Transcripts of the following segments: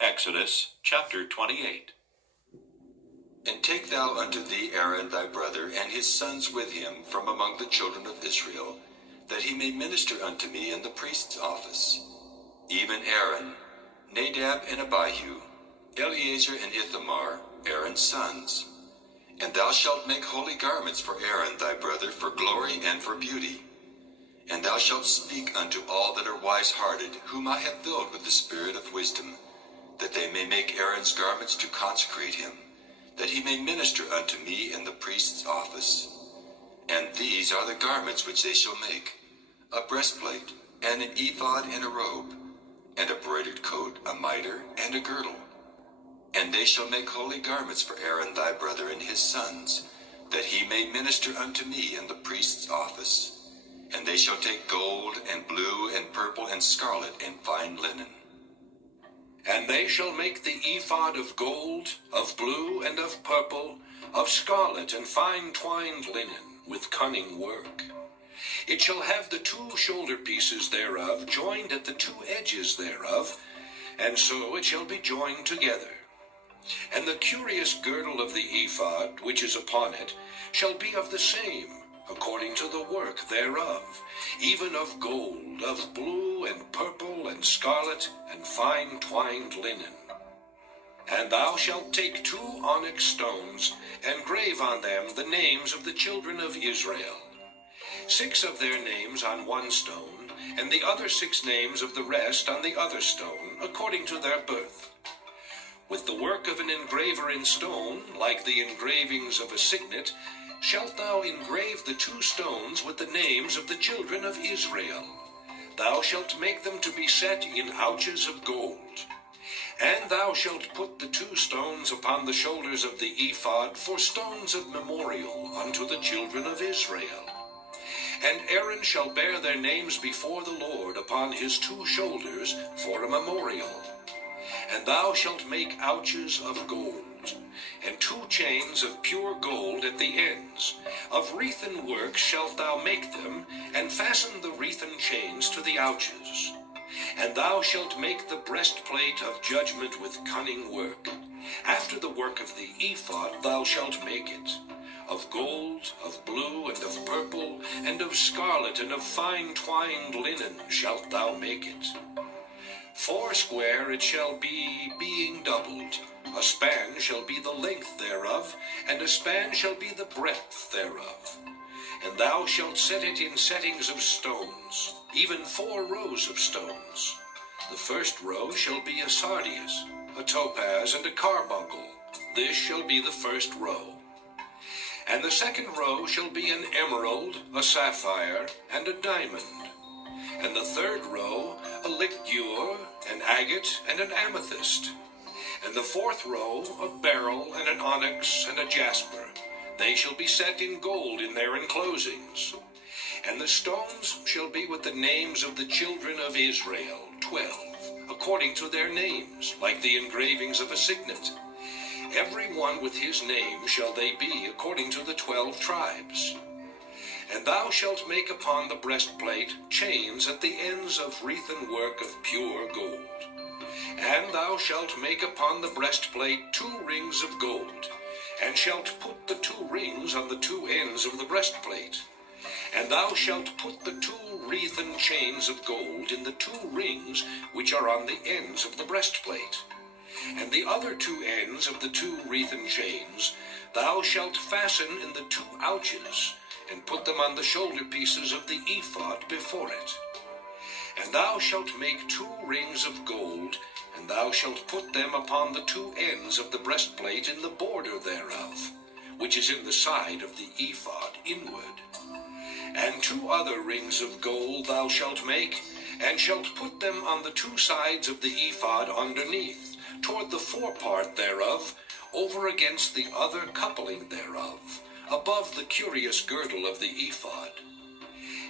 Exodus chapter 28. And take thou unto thee Aaron thy brother, and his sons with him, from among the children of Israel, that he may minister unto me in the priest's office. Even Aaron, Nadab and Abihu, Eleazar and Ithamar, Aaron's sons. And thou shalt make holy garments for Aaron thy brother, for glory and for beauty. And thou shalt speak unto all that are wise-hearted, whom I have filled with the spirit of wisdom, that they may make Aaron's garments to consecrate him, that he may minister unto me in the priest's office. And these are the garments which they shall make: a breastplate, and an ephod, and a robe, and a broidered coat, a mitre, and a girdle. And they shall make holy garments for Aaron thy brother and his sons, that he may minister unto me in the priest's office. And they shall take gold, and blue, and purple, and scarlet, and fine linen. And they shall make the ephod of gold, of blue, and of purple, of scarlet, and fine twined linen, with cunning work. It shall have the 2 shoulder pieces thereof joined at the 2 edges thereof, and so it shall be joined together. And the curious girdle of the ephod, which is upon it, shall be of the same, according to the work thereof, even of gold, of blue, and purple, and scarlet, and fine twined linen. And thou shalt take 2 onyx stones, and grave on them the names of the children of Israel, 6 of their names on 1 stone, and the other 6 names of the rest on the other stone, according to their birth. With the work of an engraver in stone, like the engravings of a signet, shalt thou engrave the 2 stones with the names of the children of Israel. Thou shalt make them to be set in ouches of gold. And thou shalt put the 2 stones upon the shoulders of the ephod for stones of memorial unto the children of Israel. And Aaron shall bear their names before the Lord upon his 2 shoulders for a memorial. And thou shalt make ouches of gold, and 2 chains of pure gold at the ends. Of wreathen work shalt thou make them, and fasten the wreathen chains to the ouches. And thou shalt make the breastplate of judgment with cunning work. After the work of the ephod thou shalt make it. Of gold, of blue, and of purple, and of scarlet, and of fine twined linen shalt thou make it. 4 square it shall be, being doubled. A span shall be the length thereof, and a span shall be the breadth thereof. And thou shalt set it in settings of stones, even 4 rows of stones. The first row shall be a sardius, a topaz, and a carbuncle. This shall be the first row. And the second row shall be an emerald, a sapphire, and a diamond. And the third row a liqueur, an agate, and an amethyst. And the 4th row a beryl, and an onyx, and a jasper. They shall be set in gold in their enclosings. And the stones shall be with the names of the children of Israel, 12, according to their names, like the engravings of a signet. Every one with his name shall they be, according to the 12 tribes. And thou shalt make upon the breastplate chains at the ends of wreathen work of pure gold. And thou shalt make upon the breastplate 2 rings of gold, and shalt put the 2 rings on the 2 ends of the breastplate. And thou shalt put the 2 wreathen chains of gold in the 2 rings which are on the ends of the breastplate. And the other 2 ends of the 2 wreathen chains thou shalt fasten in the 2 ouches, and put them on the shoulder pieces of the ephod before it. And thou shalt make 2 rings of gold, and thou shalt put them upon the 2 ends of the breastplate in the border thereof, which is in the side of the ephod inward. And 2 other rings of gold thou shalt make, and shalt put them on the 2 sides of the ephod underneath, toward the forepart thereof, over against the other coupling thereof, above the curious girdle of the ephod.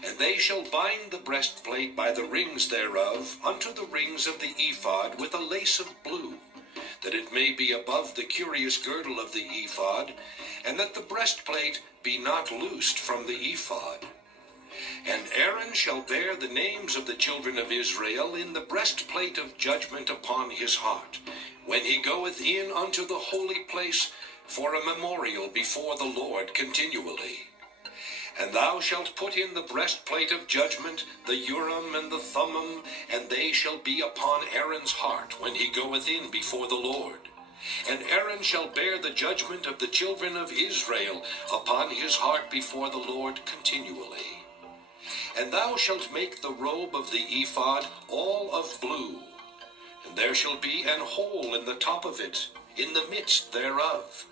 And they shall bind the breastplate by the rings thereof unto the rings of the ephod with a lace of blue, that it may be above the curious girdle of the ephod, and that the breastplate be not loosed from the ephod. And Aaron shall bear the names of the children of Israel in the breastplate of judgment upon his heart, when he goeth in unto the holy place, for a memorial before the Lord continually. And thou shalt put in the breastplate of judgment, the Urim and the Thummim, and they shall be upon Aaron's heart when he goeth in before the Lord. And Aaron shall bear the judgment of the children of Israel upon his heart before the Lord continually. And thou shalt make the robe of the ephod all of blue, and there shall be an hole in the top of it, in the midst thereof.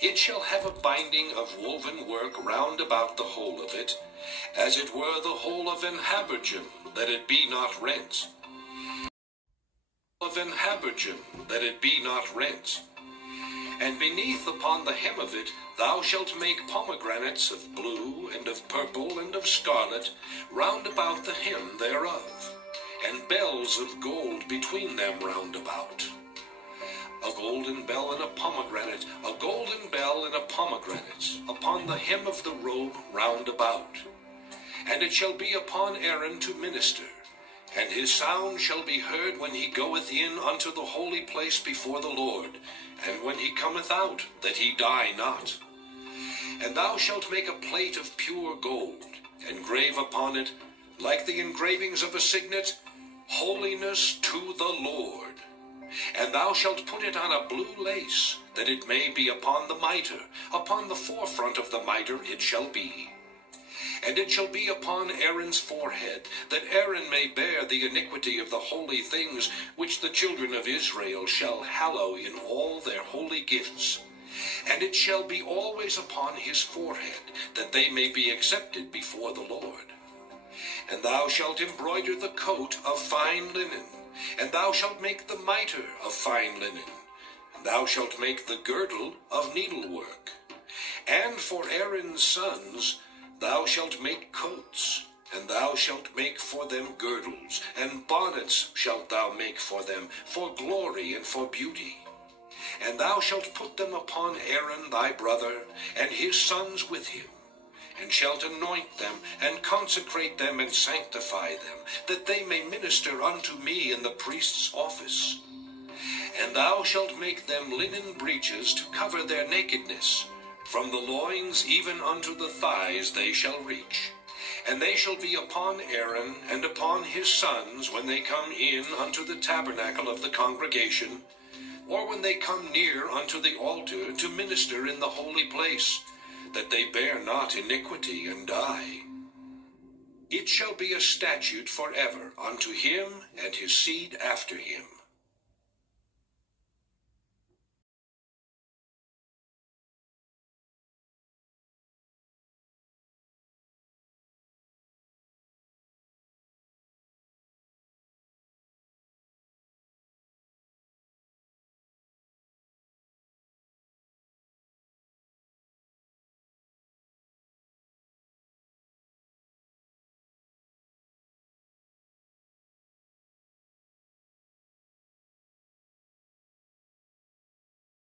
It shall have a binding of woven work round about the whole of it, as it were the whole of an habergeon, that it be not rent. Of an habergeon, that it be not rent. And beneath upon the hem of it thou shalt make pomegranates of blue, and of purple, and of scarlet, round about the hem thereof, and bells of gold between them round about. A golden bell and a pomegranate, a golden bell and a pomegranate, upon the hem of the robe round about. And it shall be upon Aaron to minister, and his sound shall be heard when he goeth in unto the holy place before the Lord, and when he cometh out, that he die not. And thou shalt make a plate of pure gold, and grave upon it, like the engravings of a signet, Holiness to the Lord. And thou shalt put it on a blue lace, that it may be upon the mitre, upon the forefront of the mitre it shall be. And it shall be upon Aaron's forehead, that Aaron may bear the iniquity of the holy things which the children of Israel shall hallow in all their holy gifts. And it shall be always upon his forehead, that they may be accepted before the Lord. And thou shalt embroider the coat of fine linen, and thou shalt make the mitre of fine linen, and thou shalt make the girdle of needlework. And for Aaron's sons thou shalt make coats, and thou shalt make for them girdles, and bonnets shalt thou make for them, for glory and for beauty. And thou shalt put them upon Aaron thy brother, and his sons with him, and shalt anoint them, and consecrate them, and sanctify them, that they may minister unto me in the priest's office. And thou shalt make them linen breeches to cover their nakedness. From the loins even unto the thighs they shall reach. And they shall be upon Aaron and upon his sons when they come in unto the tabernacle of the congregation, or when they come near unto the altar to minister in the holy place, that they bear not iniquity and die. It shall be a statute forever unto him and his seed after him,